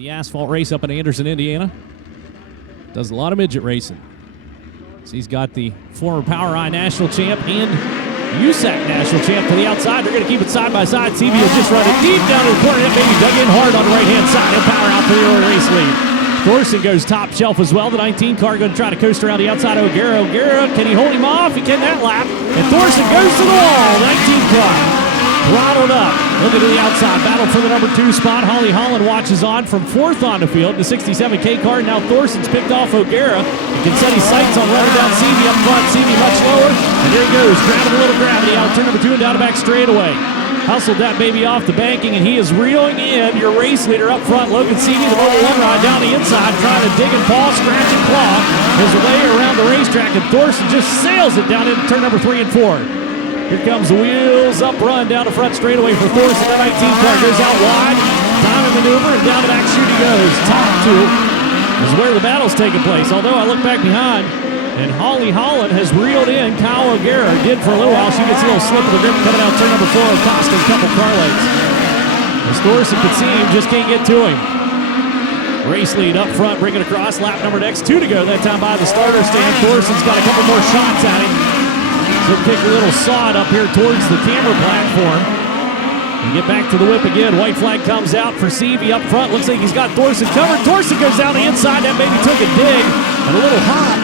the asphalt race up in Anderson, Indiana. Does a lot of midget racing. So he's got the former POWRi national champ and USAC national champ to the outside. They're going to keep it side by side. CV will just run it deep down to the corner. That baby dug in hard on the right-hand side. He'll power out for the early race lead. Thorson goes top shelf as well. The 19 car going to try to coast around the outside of O'Gara. O'Gara, can he hold him off? He can that lap. And Thorson goes to the wall. 19 car throttled up. Looking to the outside. Battle for the number 2 spot. Holly Holland watches on from 4th on the field. The 67K car. Now Thorson's picked off O'Gara. He can set his sights on running down CV up front. CV much lower. And there he goes. Grabbing a little gravity out of turn number 2 and down the back straightaway. Hustled that baby off the banking, and he is reeling in your race leader up front. Logan Seeley, the Mobil 1 ride down the inside, trying to dig and paw, scratch and claw his way around the racetrack, and Thorson just sails it down into turn number 3 and 4. Here comes the wheels up run down the front straightaway for Thorson. That 19 car goes out wide, time and maneuver, and down the back chute he goes. Top 2 is where the battle's taking place, although I look back behind, and Holly Holland has reeled in Kyle O'Gara. Did for a little while. She gets a little slip of the grip coming out turn number 4 and costing a couple car lengths. As Thorson could see him, just can't get to him. Race lead up front, bring it across. Lap number next 2 to go. That time by the starter stand. Thorson's got a couple more shots at him. So kick a little sod up here towards the camera platform. And get back to the whip again. White flag comes out for CV up front. Looks like he's got Thorson covered. Thorson goes down the inside. That baby took a dig and a little hop.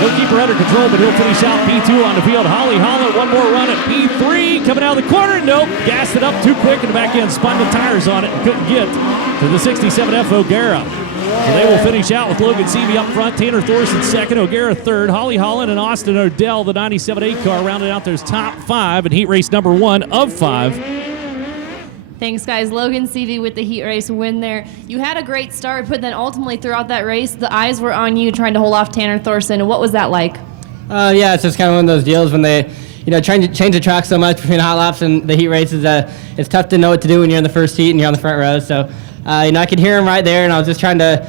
He'll keep her under control, but he'll finish out P2 on the field. Holly Holland, one more run at P3. Coming out of the corner. Nope. Gassed it up too quick in the back end. Spun the tires on it and couldn't get to the 67F O'Gara. So they will finish out with Logan Seeley up front. Tanner Thorson second. O'Gara third. Holly Holland and Austin Odell, the 97A car, rounded out those top 5 in heat race number 1 of 5. Thanks, guys. Logan Seeley with the heat race win there. You had a great start, but then ultimately throughout that race, the eyes were on you trying to hold off Tanner Thorson. What was that like? Yeah, it's just kind of one of those deals when they, trying to change the track so much between hot laps and the heat races. It's tough to know what to do when you're in the first heat and you're on the front row. So, I could hear him right there, and I was just trying to,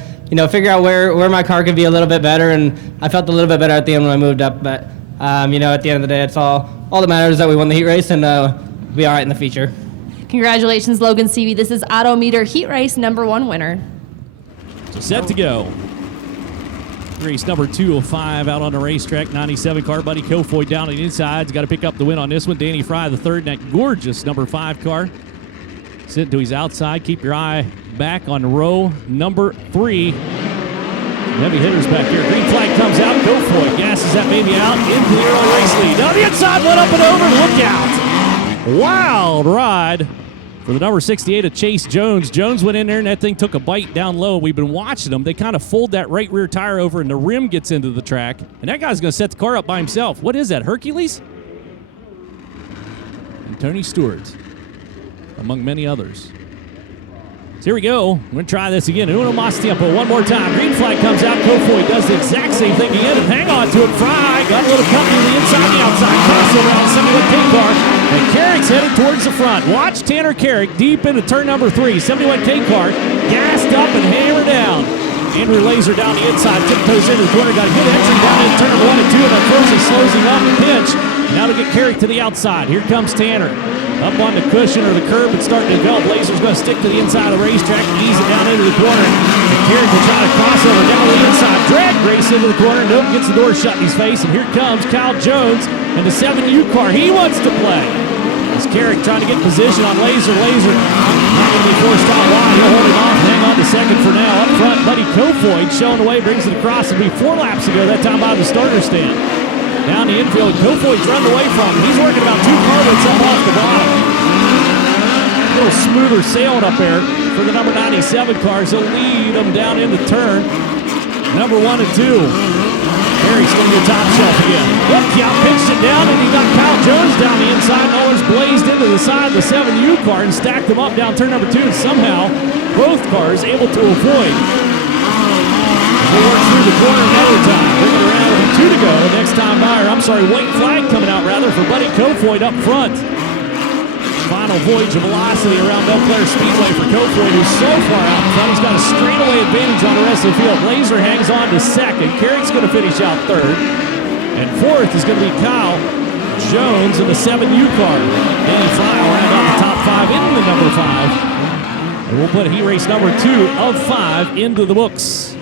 figure out where my car could be a little bit better, and I felt a little bit better at the end when I moved up. But, at the end of the day, it's all that matters is that we won the heat race and we'll be all right in the feature. Congratulations, Logan Seeley. This is Autometer Heat Race number 1 winner. So set to go. Race number 2 of 5 out on the racetrack. 97 car. Buddy Kofoid down on the inside. He's got to pick up the win on this one. Danny Fry, the third, in that gorgeous number 5 car. Sitting to his outside. Keep your eye back on row number 3. Heavy hitters back here. Green flag comes out. Kofoid gasses that baby out into the early race lead. Down the inside, went up and over. Look out. Wild ride for the number 68 of Chase Jones. Jones went in there, and that thing took a bite down low. We've been watching them. They kind of fold that right rear tire over, and the rim gets into the track. And that guy's going to set the car up by himself. What is that, Hercules? And Tony Stewart, among many others. So here we go. We're going to try this again. Uno mas tiempo. One more time. Green flag comes out. Kofoid does the exact same thing again. And hang on to it. Fry got a little company on the inside and the outside. Crossover on the 71K car. And Carrick's headed towards the front. Watch Tanner Carrick deep into turn number 3. 71K car. Gassed up and hammered down. Andrew Laser down the inside. Tiptoes into the corner. Got a good entry down in turn number 1 and 2. And that Frozen slows him up and pinch. Now to get Carrick to the outside. Here comes Tanner. Up on the cushion or the curb and starting to develop. Laser's going to stick to the inside of the racetrack, ease it down into the corner. And Carrick will try to cross over down the inside. Drag race into the corner. Nope, gets the door shut in his face. And here comes Kyle Jones in the 7U car. He wants to play. As Carrick trying to get position on Laser. Laser not going to be forced out wide. He'll hold him off and hang on to second for now. Up front, Buddy Kofoid showing the way, brings it across. It'll be 4 laps ago, that time by the starter stand. Down the infield, Kofoid's running away from him. He's working about 2 car lengths up off the bottom. A little smoother sailing up there for the number 97 cars. He'll lead them down into turn number 1 and 2. Harry's going to go top shelf again. Look, yeah, pitched it down, and he got Kyle Jones down the inside. And always blazed into the side of the 7U car and stacked them up down turn number 2. And somehow, both cars able to avoid. They work through the corner another time. Bring it around with 2 to go. Next time by, white flag coming out rather for Buddy Kofoid up front. Final voyage of velocity around Belle-Clair Speedway for Kofoid, who's so far out in front. He's got a straightaway advantage on the rest of the field. Laser hangs on to second. Carrick's going to finish out third. And fourth is going to be Kyle Jones in the 7U car. Danny Fry will round out the top 5 in the number 5. And we'll put heat race number 2 of 5 into the books.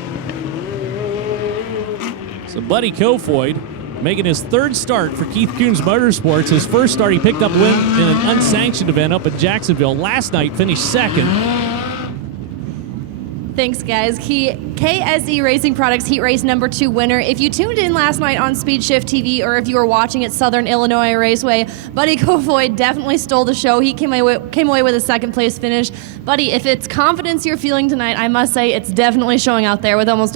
So Buddy Kofoid making his 3rd start for Keith Kunz Motorsports. His first start, he picked up a win in an unsanctioned event up in Jacksonville. Last night, finished 2nd. Thanks, guys. KSE Racing Products Heat Race number 2 winner. If you tuned in last night on Speed Shift TV or if you were watching at Southern Illinois Raceway, Buddy Kofoid definitely stole the show. He came away with a 2nd place finish. Buddy, if it's confidence you're feeling tonight, I must say it's definitely showing out there with almost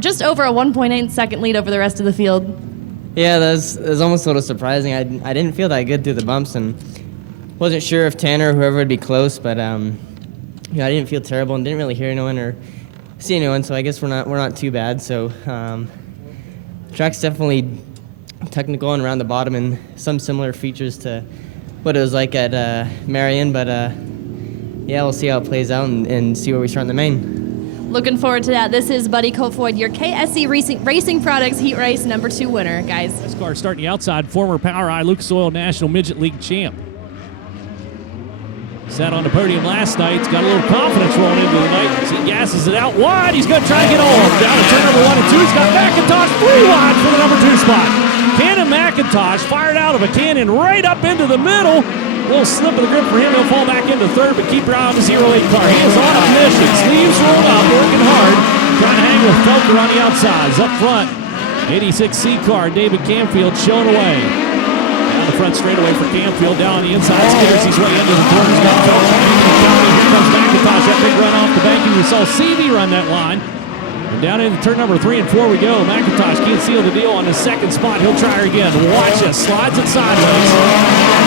just over a 1.8 second lead over the rest of the field. Yeah, that was almost a little surprising. I didn't feel that good through the bumps and wasn't sure if Tanner or whoever would be close, but yeah, I didn't feel terrible and didn't really hear anyone or see anyone, so I guess we're not too bad. So track's definitely technical and around the bottom and some similar features to what it was like at Marion, but yeah, we'll see how it plays out and see where we start in the main. Looking forward to that. This is Buddy Kofoid, your KSE Racing Products Heat Race number 2 winner, guys. This car starting the outside, former POWRi Lucas Oil National Midget League champ. Sat on the podium last night. He's got a little confidence rolling into the night. He gasses it out wide. He's going to try to get all down to turn number 1 and 2. He's got McIntosh 3 wide for the number 2 spot. Cannon McIntosh fired out of a cannon right up into the middle. A little slip of the grip for him. He'll fall back into 3rd, but keep your eye on the 08 car. He is on a mission. Sleeves rolled up, working hard. Trying to hang with Felker on the outsides. Up front, 86C car, David Camfield showing away. Down the front straightaway for Camfield. Down on the inside, skitters his way into the corners. Got Felker back into the county. Here comes McIntosh. That big run off the bank. We saw CV run that line. And down into turn number 3 and 4 we go. McIntosh can't seal the deal on his 2nd spot. He'll try her again. Watch us. Slides it sideways.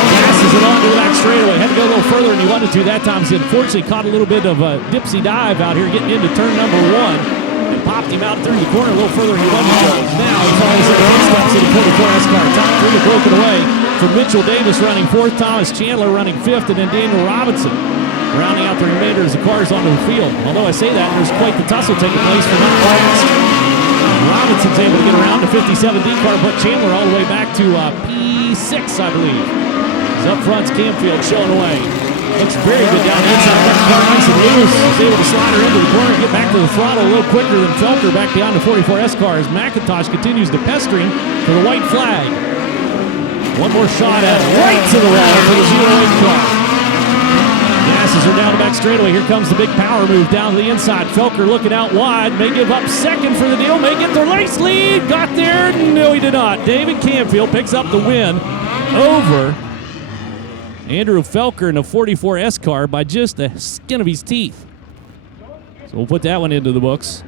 Passes it on to the back straightaway. Had to go a little further than he wanted to that time. He unfortunately caught a little bit of a dipsy dive out here getting into turn number 1 and popped him out through the corner a little further than he wanted to go. Now he follows in the footsteps of the 44S car. Top 3 broken away for Mitchell Davis running 4th, Thomas Chandler running 5th, and then Daniel Robinson rounding out the remainder as the cars onto the field. Although I say that, there's quite the tussle taking place for not last. Robinson's able to get around the 57D car, but Chandler all the way back to P6, I believe. Up front's Camfield showing away. Looks very good down the inside. That car nice and loose. He's able to slide her into the corner and get back to the throttle a little quicker than Felker back beyond the 44S car as McIntosh continues to pester him for the white flag. One more shot at it. Right to the wall for the 08 car. Gasses her down the back straightaway. Here comes the big power move down to the inside. Felker looking out wide. May give up 2nd for the deal. May get their race lead. Got there. No, he did not. David Camfield picks up the win over Andrew Felker in a 44S car by just the skin of his teeth. So we'll put that one into the books.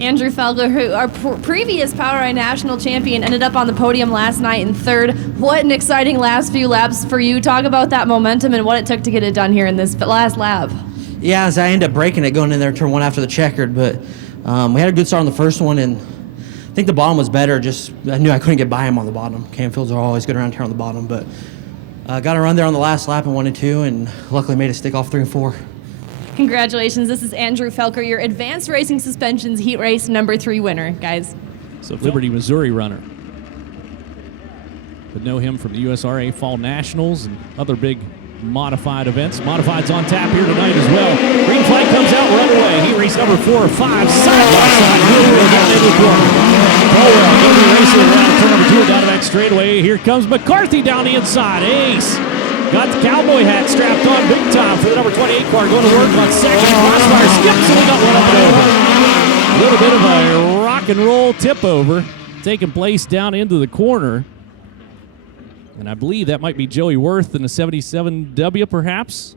Andrew Felker, who our previous POWRi National Champion, ended up on the podium last night in 3rd. What an exciting last few laps for you. Talk about that momentum and what it took to get it done here in this last lap. Yeah, as I ended up breaking it going in there turn 1 after the checkered, but we had a good start on the first one, and I think the bottom was better. Just I knew I couldn't get by him on the bottom. Camfields are always good around here on the bottom, but got a run there on the last lap in 1 and 2, and luckily made it stick off 3 and 4. Congratulations. This is Andrew Felker, your Advanced Racing Suspensions Heat Race number 3 winner, guys. So Liberty, Missouri runner. But know him from the USRA Fall Nationals and other big modified events. Modified's on tap here tonight as well. Green flag comes out, run away. Heat race number 4 or 5, side by side. Wheel down into the corner. POWRi going to be racing around turn number 2 down the back straightaway. Here comes McCarthy down the inside. Ace. Got the cowboy hat strapped on big time for the number 28 car. Going to work on 2nd. Crossfire skips and we got one up and over. A little bit of a rock and roll tip over taking place down into the corner. And I believe that might be Joey Worth in the 77W perhaps.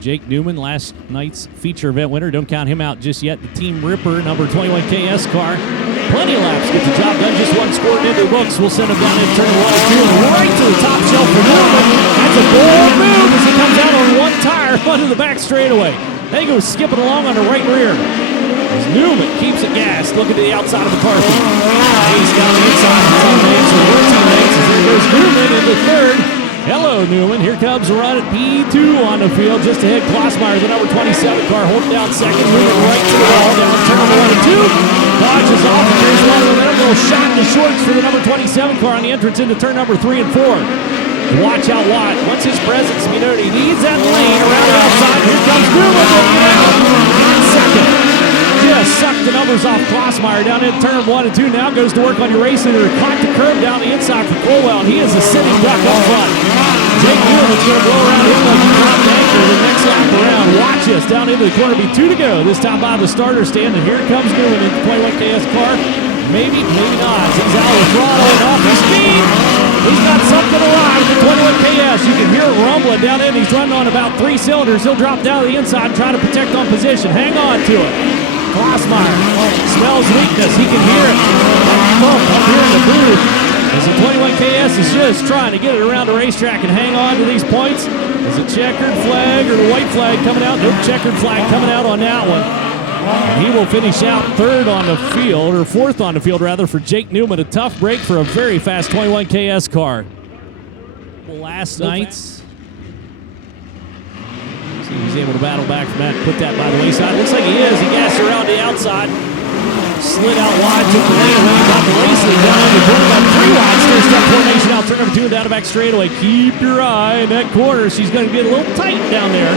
Jake Newman, last night's feature event winner. Don't count him out just yet. The Team Ripper, number 21KS car. Plenty of laps. Get the job done. Just one scored into the books. We'll send him down in turn 1 and 2 and right to the top shelf for Newman. That's a bold move as he comes out on one tire onto the back straightaway. They go skipping along on the right rear. As Newman keeps it gassed. Looking to the outside of McCarthy. He's down the inside of the teammates. As there goes Newman into 3rd. Hello, Newman. Here comes a run at P2 on the field. Just ahead, Klossmeyer, the number 27 car, holding down 2nd, moving right to the wall. Down turn number 1 and 2. Dodges off, and there's one momentum. Little shot in the shorts for the number 27 car on the entrance into turn number 3 and 4. Watch out wide. Once his presence, you know, he needs that lane around the outside. Here comes Newman. Second. Just sucked the numbers off Klossmeyer down in turn 1 and 2. Now goes to work on your race leader. Caught the curve down the inside for Colwell, and he is a sitting duck up front. Jake Newman's going to blow around him like he dropped anchor the next lap around. Watch this. Down into the corner. Be 2 to go. This time by the starter stand, and here comes Newman in the 21KS car. Maybe, maybe not. He's out of the throttle and off his speed. He's got something alive with the 21KS. You can hear it rumbling down in. He's running on about 3 cylinders. He'll drop down to the inside and try to protect on position. Hang on to it. Klossmeyer smells weakness. He can hear it. Bump up here in the booth. As the 21KS is just trying to get it around the racetrack and hang on to these points. Is it checkered flag or the white flag coming out? Nope, checkered flag coming out on that one. And he will finish out 3rd on the field, or 4th on the field rather, for Jake Newman. A tough break for a very fast 21KS car. Last night's. See if he's able to battle back from that, put that by the wayside. Looks like he is. He gassed around the outside. Slid out wide, took the lane away, got the race lead down in the corner, got 3 wide, stair step formation out, turn number 2 and down the back straightaway. Keep your eye in that corner. She's going to get a little tight down there.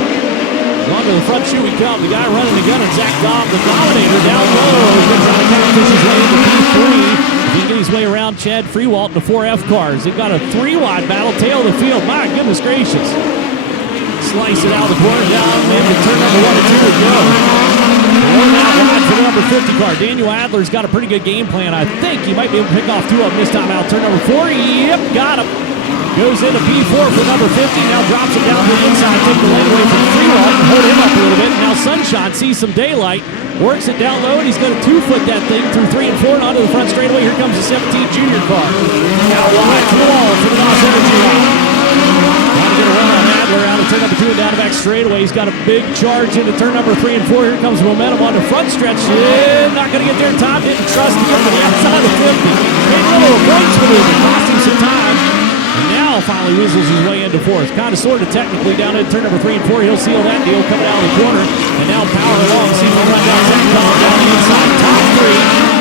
Onto the front chute we come. The guy running the gun, and Zach Dom, the dominator, down low. He's going to try to competition his way into P3. He can get his way around Chad Freewalt in the 4F cars. They've got a 3-wide battle, tail of the field. My goodness gracious. Slice it out of the corner, down into turn number 1 and 2 to go. One out wide for the number 50 car. Daniel Adler's got a pretty good game plan. I think he might be able to pick off 2 of them this time out. Turn number 4. Yep, got him. Goes into P4 for number 50. Now drops it down to the inside. Take the lane away from Freewalt and hold him up a little bit. Now Sunshine sees some daylight. Works it down low, and he's going to 2-foot that thing through 3 and 4 and onto the front straightaway. Here comes the 17 junior car. Now wide to the wall for the Nos Energy line. Trying to get a run on Adler out of turn number 2 and down the back straightaway. He's got a big charge into turn number 3 and 4. Here comes momentum on the front stretch. Not going to get there in time. Didn't trust to get to the outside of 50. Made a little approach maneuver. Cost him some time. And now finally weasels his way into 4th. Kind of sort of technically down in turn number 3 and 4. He'll seal that deal coming out of the corner. And now power along. See him run down Zach Dom down the inside. Top 3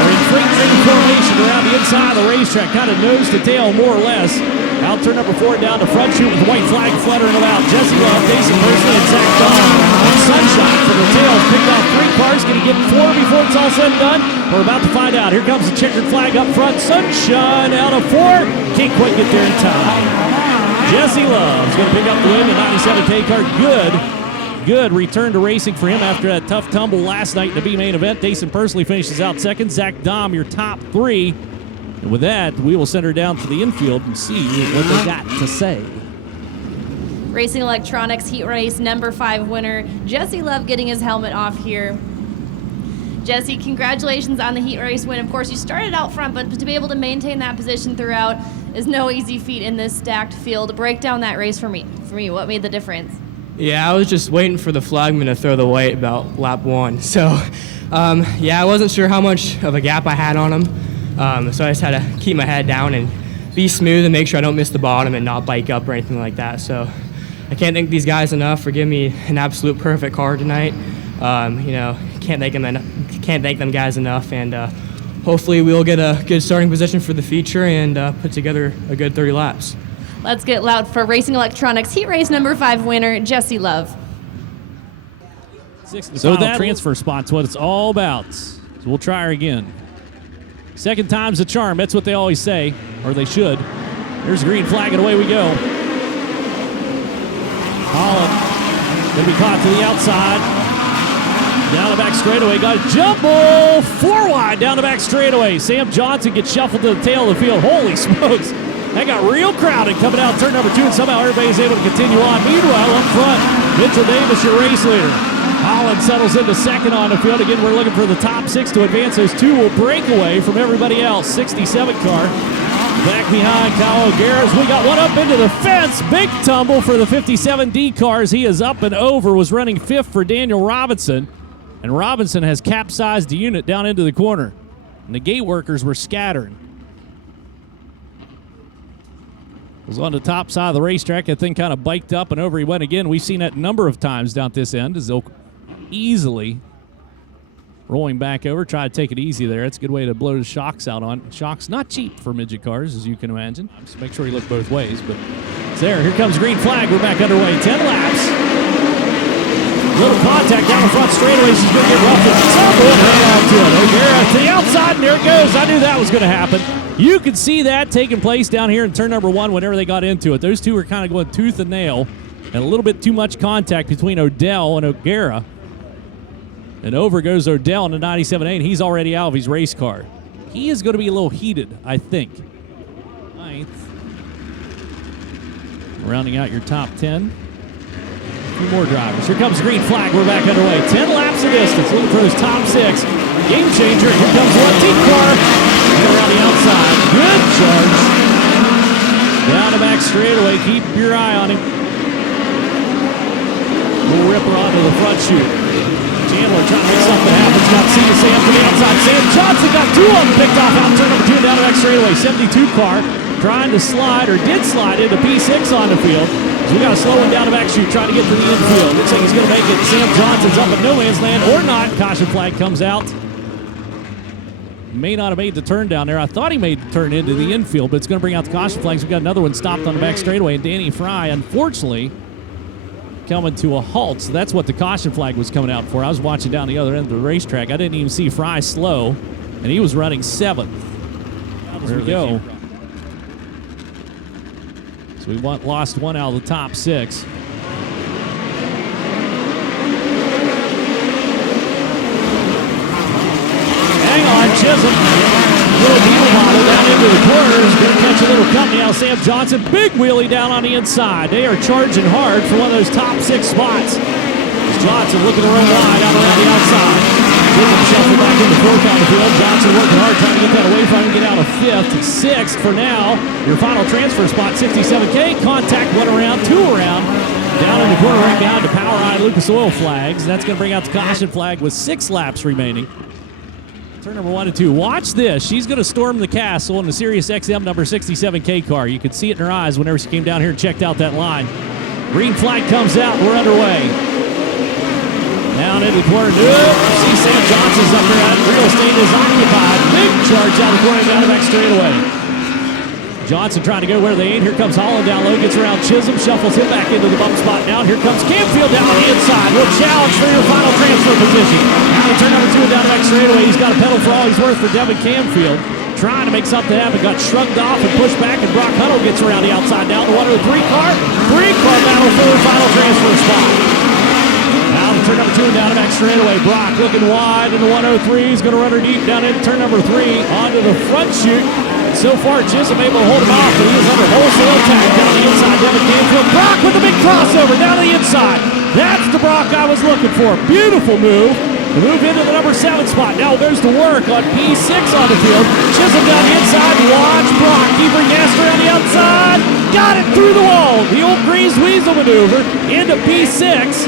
are in freight train formation around the inside of the racetrack. Kind of nose to tail more or less. Out turn number 4 down the front chute with the white flag fluttering about. Jesse Love, Jason Persley, and Zach Dom. And Sunshine for the tail. Picked off 3 cars. Can he get 4 before it's all said and done? We're about to find out. Here comes the checkered flag up front. Sunshine out of 4. Can't quite get there in time. Jesse Love's going to pick up the win. The 97K car. Good return to racing for him after that tough tumble last night in the B main event. Jason Persley finishes out 2nd. Zach Dom, your top 3. And with that, we will send her down to the infield and see what they got to say. Racing Electronics Heat Race number 5 winner, Jesse Love, getting his helmet off here. Jesse, congratulations on the Heat Race win. Of course, you started out front, but to be able to maintain that position throughout is no easy feat in this stacked field. Break down that race for me. What made the difference? Yeah, I was just waiting for the flagman to throw the white about lap 1. So, yeah, I wasn't sure how much of a gap I had on him. So I just had to keep my head down and be smooth and make sure I don't miss the bottom and not bike up or anything like that. So I can't thank these guys enough for giving me an absolute perfect car tonight. Can't thank them guys enough, and hopefully we'll get a good starting position for the feature and put together a good 30 laps. Let's get loud for Racing Electronics Heat Race number 5 winner, Jesse Love. So that transfer spot's what it's all about. So we'll try her again. Second time's a charm. That's what they always say, or they should. There's a green flag, and away we go. Holland going to be caught to the outside. Down the back straightaway, got a jumbo, 4 wide down the back straightaway. Sam Johnson gets shuffled to the tail of the field. Holy smokes, that got real crowded coming out turn number 2, and somehow everybody's able to continue on. Meanwhile, up front, Mitchell Davis, your race leader. Holland settles into 2nd on the field. Again, we're looking for the top 6 to advance. Those 2 will break away from everybody else. 67 car. Back behind Kyle O'Garas. We got one up into the fence. Big tumble for the 57D cars. He is up and over. Was running 5th for Daniel Robinson. And Robinson has capsized the unit down into the corner. And the gate workers were scattering. Was on the top side of the racetrack. That thing kind of biked up and over he went again. We've seen that a number of times down at this end as they'll easily rolling back over. Try to take it easy there. It's a good way to blow the shocks out on. Shocks not cheap for midget cars, as you can imagine. Just make sure you look both ways, but there. Here comes green flag. We're back underway. 10 laps. Little contact down the front straightaway. She's going to get roughed. O'Gara to the outside, and there it goes. I knew that was going to happen. You could see that taking place down here in turn number 1 whenever they got into it. Those two were kind of going tooth and nail, and a little bit too much contact between Odell and O'Gara. And over goes Odell in the 97.8. He's already out of his race car. He is going to be a little heated, I think. 9th. Rounding out your top 10. A few more drivers. Here comes the green flag. We're back underway. 10 laps of distance. Looking for those top 6. Game changer. Here comes one team car. And around the outside. Good charge. Down the back straightaway. Keep your eye on him. Little ripper onto the front chute. Chandler trying to make something happen. He's got C to Sam to the outside. Sam Johnson got 2 of them picked off out turn number 2 down the back straightaway. 72 car trying to slide, or did slide into P6 on the field. So we got to slow him down the back chute, trying to get to the infield. Looks like he's going to make it. Sam Johnson's up at no man's land, or not. Caution flag comes out. May not have made the turn down there. I thought he made the turn into the infield, but it's going to bring out the caution flags. We got another one stopped on the back straightaway, and Danny Fry, unfortunately, coming to a halt. So that's what the caution flag was coming out for. I was watching down the other end of the racetrack. I didn't even see Fry slow, and he was running 7th. There we go. So we lost 1 out of the top 6. Hang on, Chisholm. Little needle model down into the corners. Going to catch a little company out of Sam Johnson. Big wheelie down on the inside. They are charging hard for one of those top 6 spots. Johnson looking to run wide out around the outside. Chisholm shuffle back into 4th on the field. Johnson working hard trying to get that away from him, get out of 5th. 6th for now. Your final transfer spot, 67K. Contact 1 around, 2 around. Down in the corner right behind the POWRi Lucas Oil flags. That's going to bring out the caution flag with 6 laps remaining. Turn number 1 and 2. Watch this. She's going to storm the castle in the Sirius XM number 67K car. You could see it in her eyes whenever she came down here and checked out that line. Green flag comes out. We're underway. Down into the corner. See Sam Johnson's up there. Real estate is occupied. Big charge out of the corner down the back straightaway. Johnson trying to go where they ain't. Here comes Holland down low. Gets around Chisholm. Shuffles him back into the bump spot now. Here comes Canfield down on the inside. Real challenge for your final transfer position. Now to turn number 2 down the back straightaway. He's got a pedal for all he's worth for Devin Canfield. Trying to make something happen. Got shrugged off and pushed back, and Brock Huddle gets around the outside down to 103 car. 3-car battle for the final transfer spot. Now to turn number 2 down the back straightaway. Brock looking wide in the 103. He's going to run her deep down into turn number 3 onto the front chute. So far, Chisholm able to hold him off, but he is under wholesale attack down the inside. Devin Canfield. Brock with a big crossover down the inside. That's the Brock I was looking for. Beautiful move. The move into the number 7 spot. Now goes to work on P6 on the field. Chisholm down the inside. Watch Brock. Keep her gassed around the outside. Got it through the wall. The old Grease Weasel maneuver into P6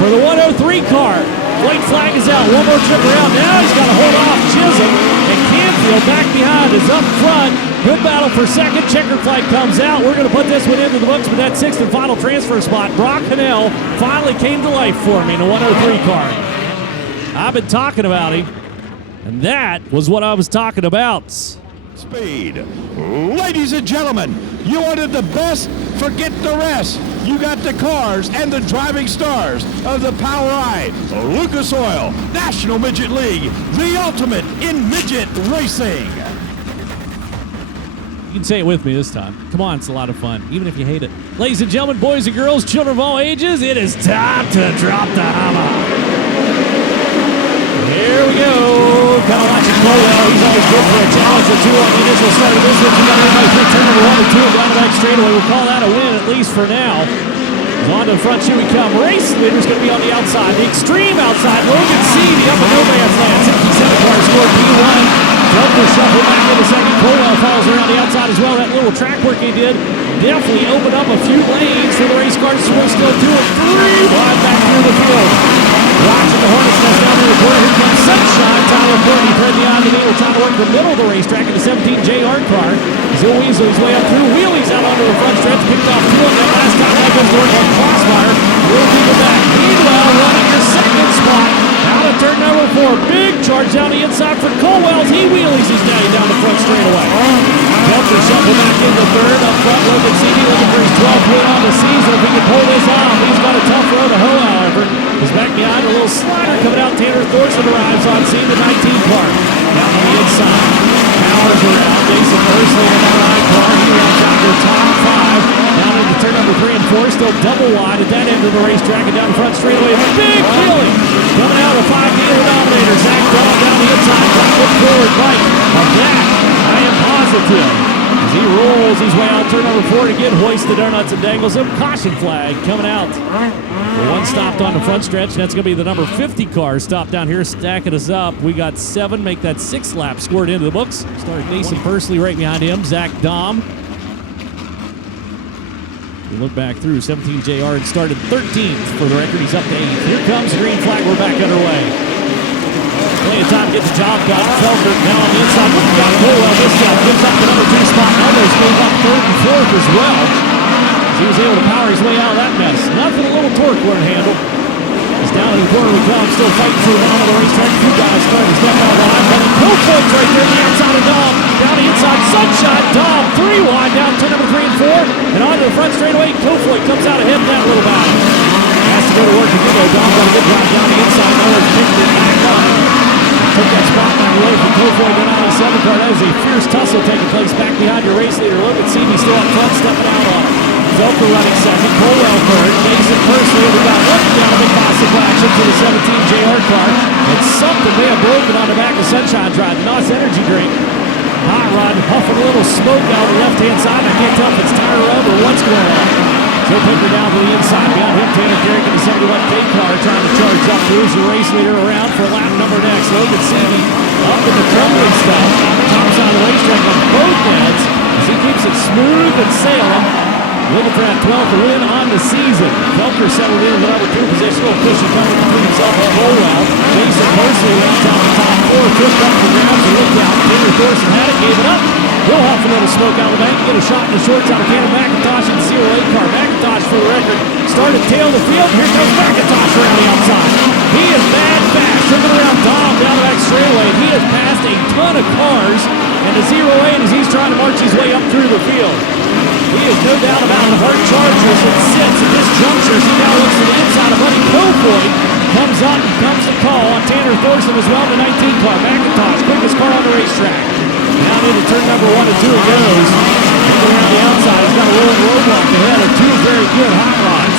for the 103 car. White flag is out. One more trip around. Now he's got to hold off Chisholm. And Canfield back behind is up front. Good battle for second. Checker flag comes out. We're going to put this one into the books with that 6th and final transfer spot. Brock Hunnell finally came to life for me in the 103 car. I've been talking about him, and that was what I was talking about. Speed. Ladies and gentlemen, you wanted the best, forget the rest. You got the cars and the driving stars of the POWRi Lucas Oil National Midget League, the ultimate in midget racing. You can say it with me this time. Come on, it's a lot of fun, even if you hate it. Ladies and gentlemen, boys and girls, children of all ages, it is time to drop the hammer. Here we go. Kind of watching Colwell. He's always good for a challenge or 2 on the initial start of this one. You got everybody pick turn number 1 and 2 down the back straightaway. We'll call that a win, at least for now. On to the front, here we come. Race leader's going to be on the outside. The extreme outside. Logan C, the upper no man's land. 67 car scored P1. Jumper shuffle back into second. Colwell falls around the outside as well. That little track work he did definitely opened up a few lanes for the race cars. So we're still 2 and 3 wide back through the field. Watching the Hornets nest down in the corner. Here comes Sunshine. Tyler Courtney thread beyond the needle. Trying to work the middle of the racetrack in the 17J art car. He'll weasel his way up through. Wheelies out onto the front stretch. Picked off 2 of them last time. That goes to work on Crossfire. We'll keep it back. Meanwhile, running your 2nd spot. Out of turn number 4. Big charge down the inside for Colwell. He wheelies his daddy down the front straightaway. Jumper shuffle back into 3rd. Up front. Logan Seavey looking for his 12th win on the season. If he can pull this off, he's got a tough road to hoe, however. He's back behind a little slider coming out. Tanner Thorson arrives on scene, the 19 car. Down on the inside. Powers around. Jason Personal in that line car. He runs out your top 5. Down into turn number 3 and 4. Still double wide at that end of the racetrack. And down the front straightaway. Big feeling. Coming out of the 5-dealer dominator. Zach Dahl down the inside. Look forward right of that. I am positive. As he rolls his way out turn number 4 to get hoisted donuts and dangles him. Caution flag coming out. One stopped on the front stretch. That's going to be the number 50 car stopped down here, stacking us up. We got 7, make that 6 laps scored into the books. Started Mason Persley right behind him. Zach Dahm. We look back through 17 JR and started 13th for the record. He's up to 8th. Here comes the green flag. We're back underway. Plenty of time to get the job done. Felker now on the inside. Got Colwell this time. Gives up the number 2 spot. Almost goes up 3rd and 4th as well. He was able to power his way out of that mess. Nothing a little torque wouldn't handle. He's down in the corner we come. Still fighting for the bottom of the racetrack. 2 guys starting to step out of the line. But Kofoid's right there on the outside of Dom. Down the inside. Sunshine. Dom 3 wide down turn number 3 and 4. And onto the front straightaway. Kofoid comes out ahead of that little battle. Has to go to work again though. Dom got a good drive down the inside. Noah's picked it back up. Took that spotlight away from Kofoid down on the 7 car. That was a fierce tussle taking place back behind your race leader. Logan Seavey still up front, stepping out on him. Felker running second. Colwell third. Mason Persley. We got one down the big possible action to the 17 JR car. And something may have broken on the back of Sunshine Drive. Nice energy drink. Hot rod puffing a little smoke out the left-hand side. I can't tell if it's tire rub or what's going on. Joe Picker down to the inside. Behind him, Tanner Carrick in the 71K car trying to charge up. Moves the race leader around for lap number next. Logan Seavey up in the crumbling stuff. Tops on the racetrack on both ends as he keeps it smooth and sailing. Looking for that 12th win on the season. Felker settled in the number 2 position. A little cushion coming between himself and Colwell. Jason Persley runs out the top 4. Took up the ground and looked out. Tanner Thorson had it, gave it up. He'll huff a little smoke out of the bank. Get a shot in the shorts out of Cannon McIntosh in the 08 car. McIntosh, for the record, started tail of the field. Here comes McIntosh around the outside. He is mad fast. Tripping around Dom down the back straightaway. He has passed a ton of cars in the 08 as he's trying to march his way up through the field. He is no doubt about the hard chargers and sits at this juncture. He now looks to the inside of Buddy Kofoid. Comes up and comes the call on Tanner Thorson as well, the 19 car. McIntosh, quickest car on the racetrack. Down into turn number 1 and 2 it goes. Looking around the outside, he's got a rolling roadblock ahead of 2 very good hot rods.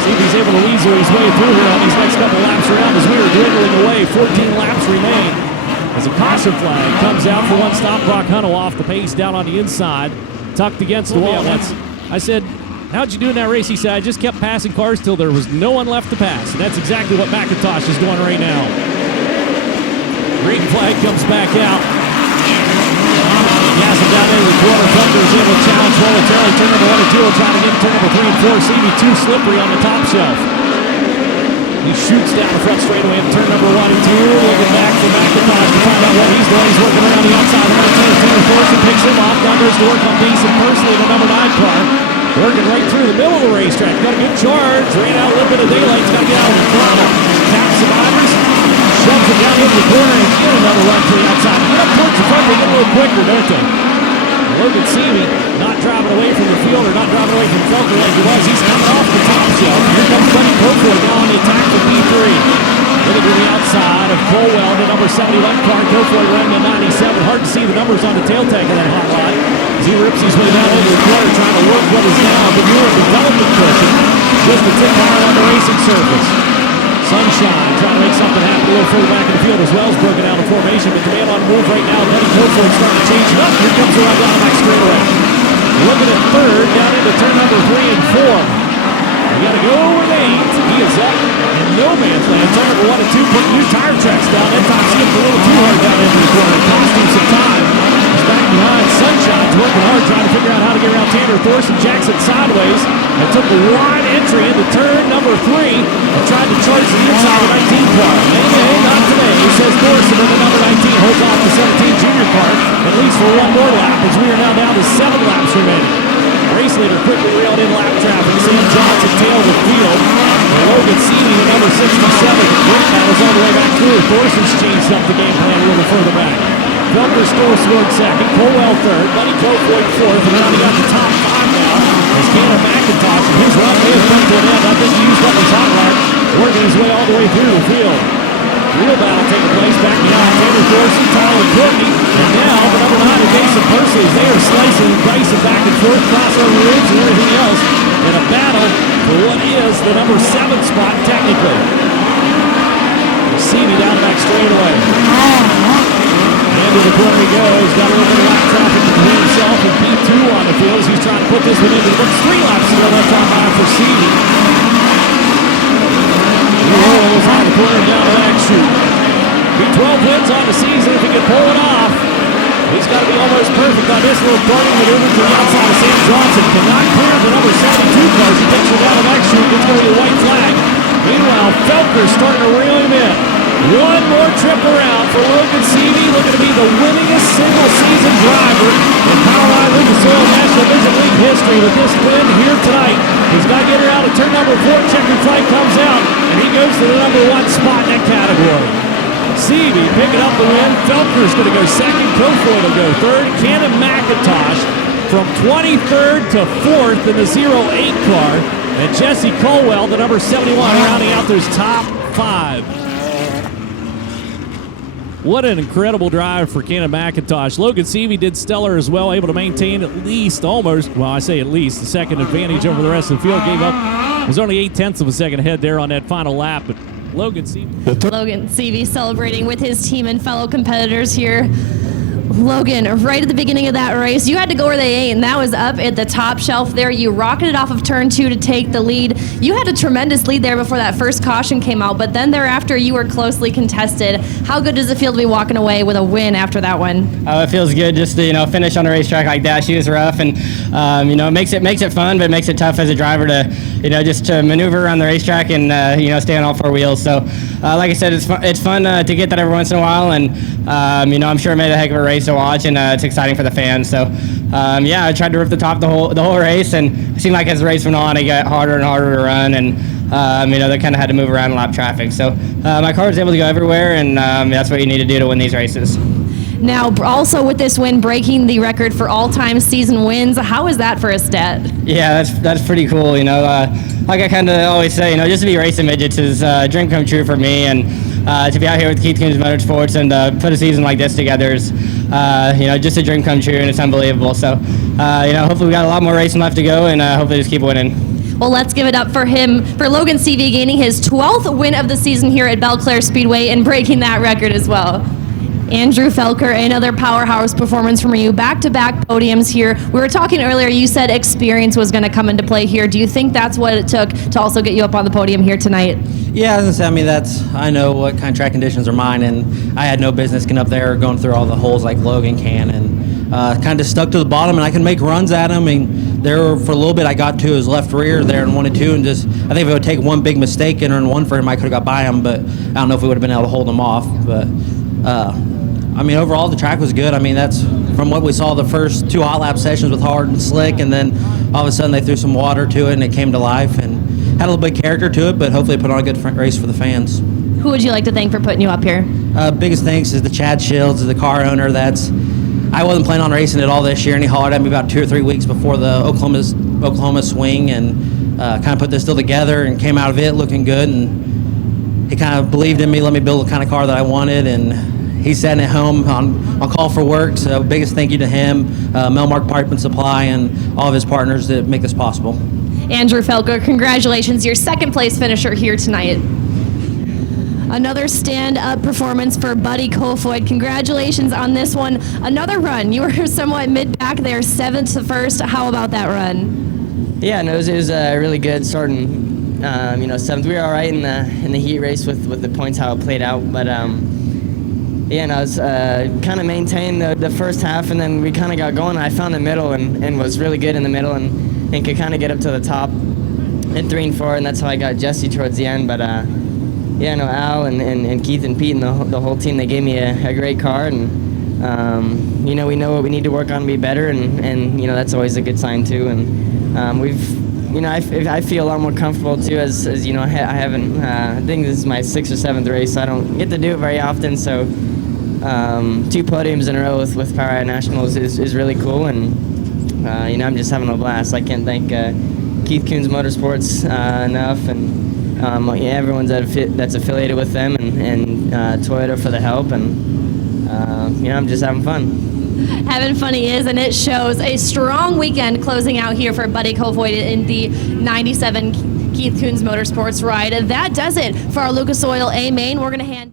See if he's able to weasel his way through here on these next couple laps around as we are dwindling away. 14 laps remain. As a caution flag comes out for one stop, Brock Hunnell off the pace down on the inside. Tucked against the wall. I said, how'd you do in that race? He said, I just kept passing cars till there was no one left to pass. And that's exactly what McIntosh is doing right now. Green flag comes back out. Gas him down into the corner. Felker is able to challenge momentarily. Turn number 1 and 2 will try to get turn number 3 and 4. Seavey too slippery on the top shelf. He shoots down the front straightaway in turn number 1 and 2. Looking back for McIntosh to find out what he's doing. He's working around the outside of the number 10. Tanner Thorson picks him off. Now goes to work on Mason Persley in the number 9 car. Working right through the middle of the racetrack. Got a good charge. Ran out a little bit of daylight. He's got to get out of the throttle. Taps survivors. Shoves it down into the corner and get another run to the outside. Get up towards the front. They get a little quicker, don't they? Logan Seavey not driving away from the field or not driving away from Felker like he was. He's coming off the top shelf. Here comes Buddy Kofoid now on the attack for P3. Looking to the outside of Colwell, the number 71 car. Kofoid running to 97. Hard to see the numbers on the tail tag of that hot rod. As he rips his way down over the corner, trying to work what is now the newer development cushion. Just a tick higher on the racing surface. Sunshine trying to make something happen a little further back in the field as well as broken down the formation. But the man on the move right now, Buddy Kofoid starting to change it up. Here comes the run down the back straightaway. Looking at third, down into turn number 3 and 4. We got to go with 8. He is up in no man's land. Turn number 1 and 2, putting new tire tracks down. That time skipped a little too hard down into the corner. It cost him some time. He's back behind. Sunshine's working hard trying to figure out how to get around Tanner Thorson. Jackson sideways and took a wide entry into turn number 3 and tried to charge the inside of the 19 car. Hey, not today, says Thorson, and the number 19 holds off the 17 junior car, at least for one more lap, as we are now down to 7 laps remaining. Race leader quickly reeled in lap traffic. Sam Johnson tailed the field. Logan Seavey, the number 67. Quick battles all the way back through. Thorson's changed up the game plan a little further back. Felker still scored second. Colwell third. Buddy Kofoid fourth. And now he got the top 5 now. As Cannon McIntosh, and his run may have come to an end. I think he used up his hot rod, working his way all the way through the field. Real battle taking place back behind Tanner Thorson, Tyler Courtney, and now the number 9 of Jason Percy as they are slicing and dicing back and forth, crossover ribs and everything else in a battle for what is the number 7 spot technically. Seavey down back straightaway. Into the corner he goes. Got a little bit of lap traffic between himself and P2 on the field as he's trying to put this one into the books. 3 laps to go left on by for Seavey. Roll was on the corner down the back chute. Be 12 wins on the season if he can pull it off. He's got to be almost perfect on this little darting maneuver to the outside of Sam Johnson. Cannot clear the number 72 cars. He takes her down the back chute. It's going to be a white flag. Meanwhile, Felker's starting to reel him in. One more trip around for Logan Seavey, looking to be the winningest single-season driver in POWRi Lucas Oil National Midget League history with this win here tonight. He's got to get her out of turn number 4. Checkered flag comes out, and he goes to the number 1 spot in that category. Seavey picking up the win. Felker's going to go second. Kofoid will go third. Cannon McIntosh from 23rd to 4th in the 08 car. And Jesse Colwell, the number 71, rounding out those top 5. What an incredible drive for Cannon McIntosh. Logan Seavey did stellar as well, able to maintain at least almost, well, I say at least, the second advantage over the rest of the field. Gave up, was only 0.8 of a second ahead there on that final lap, but Logan Seavey celebrating with his team and fellow competitors here. Logan, right at the beginning of that race, you had to go where they ain't, and that was up at the top shelf there. You rocketed off of turn 2 to take the lead. You had a tremendous lead there before that first caution came out, but then thereafter you were closely contested. How good does it feel to be walking away with a win after that one? Oh, it feels good just to finish on a racetrack like that. She was rough, and it makes it fun, but it makes it tough as a driver to just to maneuver around the racetrack and stay on all 4 wheels. So like I said, it's fun to get that every once in a while, and I'm sure it made a heck of a race to watch, and it's exciting for the fans. So I tried to rip the top the whole race, and it seemed like as the race went on, it got harder and harder to run, and they kind of had to move around in lap traffic. So my car was able to go everywhere, and that's what you need to do to win these races. Now, also with this win, breaking the record for all-time season wins, how is that for a stat? Yeah, that's pretty cool. Like I kind of always say, just to be racing midgets is a dream come true for me, and to be out here with Keith Coons Motorsports and put a season like this together is, just a dream come true, and it's unbelievable. So, hopefully we got a lot more racing left to go, and hopefully just keep winning. Well, let's give it up for him, for Logan Seavey gaining his 12th win of the season here at Belle-Clair Speedway and breaking that record as well. Andrew Felker, another powerhouse performance from you. Back-to-back podiums here. We were talking earlier, you said experience was going to come into play here. Do you think that's what it took to also get you up on the podium here tonight? Yeah, I know what kind of track conditions are mine, and I had no business getting up there going through all the holes like Logan can, and kind of stuck to the bottom, and I can make runs at them. And there, for a little bit, I got to his left rear there in 1 and 2, and just, I think if it would take one big mistake entering 1 for him, I could have got by him, but I don't know if we would have been able to hold him off. But overall, the track was good. That's from what we saw the first 2 hot lap sessions with hard and slick, and then all of a sudden they threw some water to it and it came to life and had a little bit of character to it, but hopefully put on a good race for the fans. Who would you like to thank for putting you up here? Biggest thanks is the Chad Shields, the car owner. I wasn't planning on racing at all this year, and he hollered at me about 2 or 3 weeks before the Oklahoma swing, and kind of put this deal together and came out of it looking good, and he kind of believed in me, let me build the kind of car that I wanted, and he's sitting at home on call for work, so biggest thank you to him, Melmark Pipe and Supply, and all of his partners that make this possible. Andrew Felker, congratulations, your 2nd place finisher here tonight. Another stand-up performance for Buddy Kofoid. Congratulations on this one. Another run. You were somewhat mid-back there, 7th to 1st. How about that run? Yeah, no, it was really good starting. 7th. We were all right in the heat race with the points how it played out, but I was kind of maintained the first half, and then we kind of got going. I found the middle and was really good in the middle and could kind of get up to the top in 3 and 4, and that's how I got Jesse towards the end. But Al and Keith and Pete and the whole team, they gave me a great car, and we know what we need to work on to be better, and that's always a good sign too. And I feel a lot more comfortable too, as I haven't. I think this is my 6th or 7th race, so I don't get to do it very often. So 2 podiums in a row with POWRi Nationals is really cool, and you know, I'm just having a blast. I can't thank Keith Kunz Motorsports enough, and yeah, everyone's that's affiliated with them, and Toyota for the help, and you know, I'm just having fun. Having fun he is, and it shows. A strong weekend closing out here for Buddy Kofoid in the 97 Keith Kunz Motorsports ride. That does it for our Lucas Oil A main. We're going to hand